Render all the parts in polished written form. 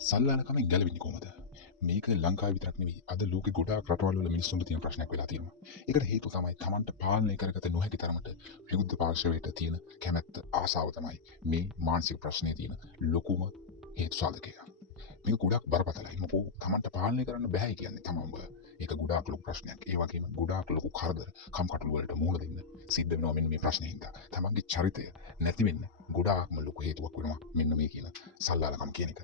සල්ලාලකමෙන් ගැලවෙන්නේ කොහොමද? මේක ලංකාවේ විතරක් නෙවෙයි අද ලෝකේ ගොඩාක් රටවල් වල මිනිස්සුන්ට තියෙන ප්‍රශ්නයක් වෙලා තියෙනවා. ඒකට හේතුව තමයි Tamanට පාලනය කරගත නොහැකි තරමට විරුද්ධ පාර්ශවයට තියෙන කැමැත්ත ආසාව තමයි මේ මානසික ප්‍රශ්නේ තියෙන ලොකුම හේතු සාධකය. මේක ගොඩාක් බරපතලයි. මොකෝ Tamanට පාලනය කරන්න බෑ කියන්නේ තමන්ව. ඒක ගොඩාක් ලොකු ප්‍රශ්නයක්. ඒ වගේම ගොඩාක් ලොකු කරදර කම්කටොළු වලට මුහුණ දෙන්න සිද්ධ වෙනවා මෙන්න මේ ප්‍රශ්නේ හින්දා. තමන්ගේ චරිතය නැති වෙන්න ගොඩාක්ම ලොකු හේතුවක් වෙනවා මෙන්න මේ කියන සල්ලාලකම කියන එක.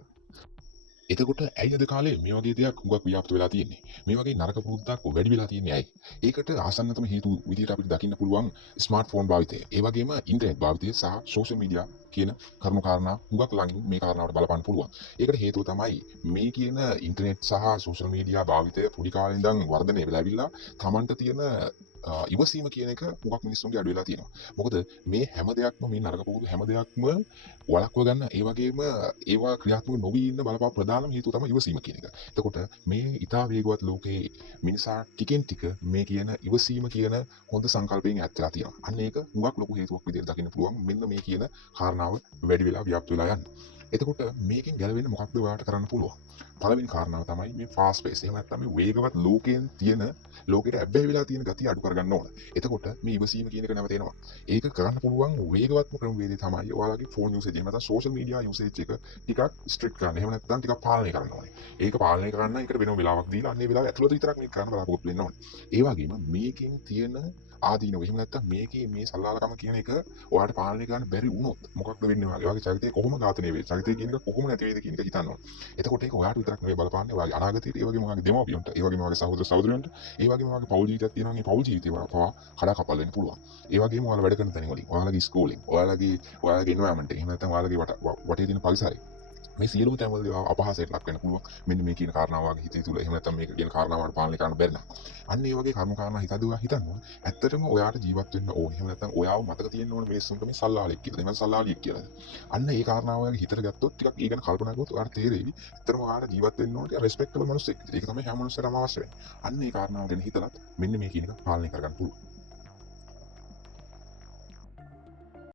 එතකොට ඇයි අද කාලේ මේ වගේ දෙයක් හුඟක් ව්‍යාප්ත වෙලා තියෙන්නේ? මේ වගේ නරක පුරුද්දක් වැඩි වෙලා තියෙන්නේ ඇයි? ඒකට ආසන්නතම හේතුව විදිහට අපිට දකින්න පුළුවන් ස්මාර්ට්ෆෝන් භාවිතය. ඒ වගේම ඉන්ටර්නෙට් භාවිතය සහ සෝෂල් මීඩියා කියන කරුණු කාරණා හුඟක් ළඟින් මේ කාරණාවට බලපාන්න පුළුවන්. ඒකට හේතුව තමයි මේ කියන ඉන්ටර්නෙට් සහ සෝෂල් මීඩියා භාවිතය පොඩි කාලේ ඉඳන් වර්ධනය වෙලා ඇවිල්ලා Tamanට තියෙන ඉවසීම කියන එක හුඟක් මිනිස්සුන්ගේ අඩු වෙලා තියෙනවා. මොකද මේ හැම දෙයක්ම මේ නරක පුරුදු හැම දෙයක්ම වළක්ව ගන්න ඒ වගේම ඒවා ක්‍රියාත්මක නොවී ඉන්න බලපාන ප්‍රධානම හේතුව තමයි ඉවසීම කියන එක. එතකොට මේ ඊටා වේගවත් ලෝකයේ මිනිසා ටිකෙන් ටික මේ කියන ඉවසීම කියන හොඳ සංකල්පයෙන් ඈත් වෙලා තියෙනවා. අන්න ඒක හුඟක් ලොකු හේතුවක් විදිහට දකින්න පුළුවන්. මෙන්න මේ කියන කාරණාව වැඩි වෙලා ව්‍යාප්ත වෙලා යන්නේ. එතකොට මේකෙන් ගැලවෙන්න මොකක්ද ඔයාලට කරන්න පුළුවන්? පළවෙනි කාරණාව තමයි මේ ෆාස්ට් පේස්. එහෙම නැත්නම් මේ වේගවත් ලෝකයෙන් තියෙන ලෝකෙට ඇබ්බැහි වෙලා තියෙන ගතිය අඩු කරගන්න ඕන. එතකොට මේ ඉවසීම කියන එක නැවතෙනවා. ඒක කරන්න පුළුවන් වේගවත්ම ක්‍රමවේදය තමයි ඔයාලගේ ෆෝන් යූසේජ් එහෙම නැත්නම් සෝෂල් මීඩියා යූසේජ් එක ටිකක් ස්ට්‍රික්ට් කරන්න. එහෙම නැත්නම් ටිකක් පාලනය කරන්න ඕනේ. ඒක පාලනය කරන්න ඒකට වෙනම වෙලාවක් දීලා අන්නේ වෙලාව ඇතුළත විතරක් මේක කරන්න බලාපොරොත්තු වෙන්න ඕනේ. ඒ වගේම මේකෙන් තියෙන ආදීනව එහෙම නැත්නම් මේකේ මේ සල්ලාලකම කියන එක ඔයාලට පාලනය කරන්න බැරි වුණොත් මොකක්ද වෙන්නේ ඔයාගේ? ඔයාගේ චරිතය කොහොම ඝාතනය වෙයි? චරිතය කියන එක කොහොම නැති වෙයිද කියන එක හිතන්න ඕනේ. එතකොට ඒක ඔයාලට විතරක් නෙවෙයි බලපාන්නේ ඔයාගේ අනාගතයට, ඒ වගේම ඔයාගේ දෙමව්පියන්ට, ඒ වගේම ඔයාගේ සහෝදර සහෝදරයන්ට, ඒ වගේම ඔයාගේ පෞල් ජීවිතයක් තියෙනවා නම් ඒ පෞල් ජීවිතේ පවා කඩාකප්පල් වෙන්න පුළුවන්. ඒ වගේම ඔයාලා වැඩ කරන තැන් වලින්, ඔයාලගේ ස්කූලින්, ඔයාලගේ එන්වයරන්මන්ට් එක, එහෙම නැත්නම් ඔයාලගේ වටේ තියෙන පරිසරය මේ සියලුම තැන්වලදී අපහාසයට ලක් වෙන්න පුළුවන්. මෙන්න මේ කියන කාරණාව වගේ හිතේ තුල එහෙම නැත්නම් මේක කියන කාරණාවට පාලනය කරන්න බැරි නම් අන්න ඒ වගේ කර්ම කාරණා හිතදුවා හිතනවා ඇත්තටම ඔයාට ජීවත් වෙන්න ඕනේ. එහෙම නැත්නම් ඔයාව මතක තියෙන්න ඕනේ මිනිස්සුන්ට මේ සල්ලාලෙක් කියලා. එහෙම සල්ලාලියෙක් කියලා. අන්න ඒ කාරණාව වගේ හිතට ගත්තොත් ටිකක් ඒ ගැන කල්පනා කරොත් ඔයාට තේරෙවි. ඇත්තටම ඔයාට ජීවත් වෙන්න ඕනේ රෙස්පෙක්ටබල් මිනිස්සෙක්. ඒක තමයි හැම මිනිස්සෙක්ටම අවශ්‍ය වෙන්නේ. අන්න ඒ කාරණාව ගැන හිතලත් මෙන්න මේ කියන එක පාලනය කරගන්න පුළුවන්.